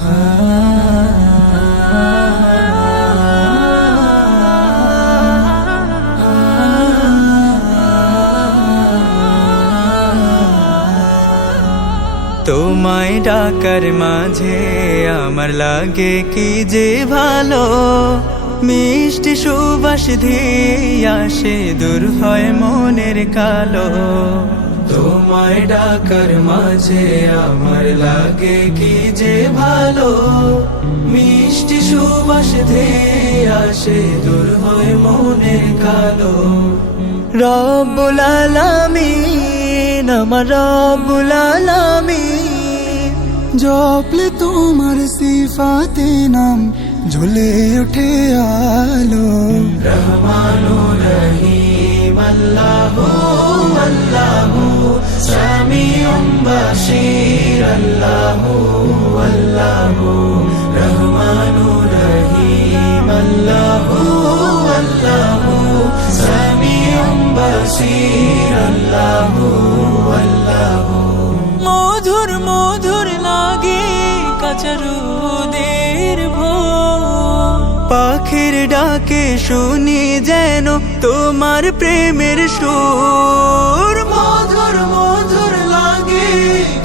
তোমায় ডাকার মাঝে আমার লাগে কি যে ভালো, মিষ্টি সুবাস ধেয়ে আসে দূর হয় মনের কালো। তোমায় ডাকার মাঝে আমার লাগে কি যে ভালো, মিষ্টি সুবাস ধেয়ে আসে দূর হয় মনের কালো। রব্বুল আলামিন আমার রব্বুল আলামিন, জপলে তোমার সিফাতে নাম জ্বলে ওঠে আলো। রহমানুর রহিম আল্লাহু আল্লাহু, সামিউম বাশীর আল্লাহু আল্লাহু। রহমানুর রহিম আল্লাহু আল্লাহু, সামিউম বাশীর আল্লাহু আল্লাহু। মধুর মধুর লাগে কাচরুদের ভোর, পাখির ডাকে শুনি যেন তোমার প্রেমের সুর। মধুর মধুর লাগে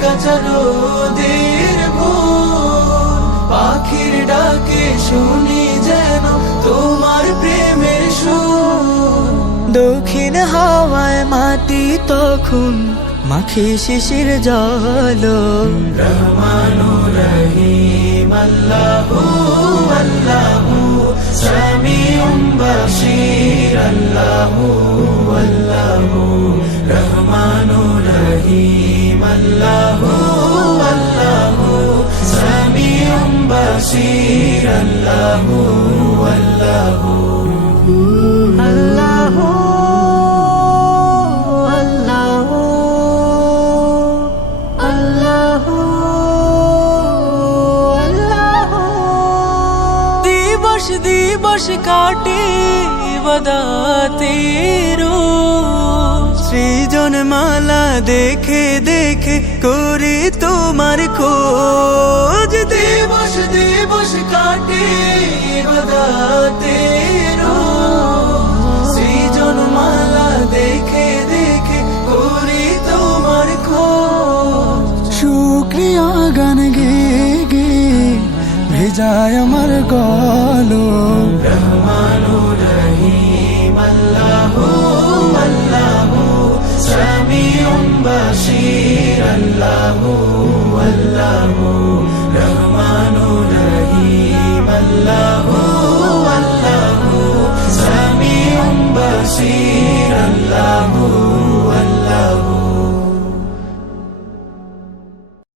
কাচরুদের ভোর, পাখির ডাকে শুনি যেন তোমার প্রেমের সুর। দক্ষিণ হাওয়ায় মাটি তখন মাখে শিশির জল। রহমানুর রহিম আল্লাহু আল্লাহু, সামিউম বাশীর আল্লাহু আল্লাহু। রহমানুর রহিম আল্লাহু আল্লাহু, সামিউম বাশীর আল্লাহু আল্লাহু। আল্লাহু দিবস কাটে ইবাদতের, সৃজন মালা দেখে দেখে করি তোমার খোঁজ। দিবস দিবস কাটে ইবাদতের, সৃজন মালা দেখে দেখে করি তোমার খোঁজ। শুকরিয়া গান গে গে ভেজায় আমার গলো। রহমানুর রহিম আল্লাহু আল্লাহু, সামিউম বাশীর আল্লাহু আল্লাহু। রহমানুর রহিম আল্লাহু আল্লাহু, সামিউম বাশীর আল্লাহু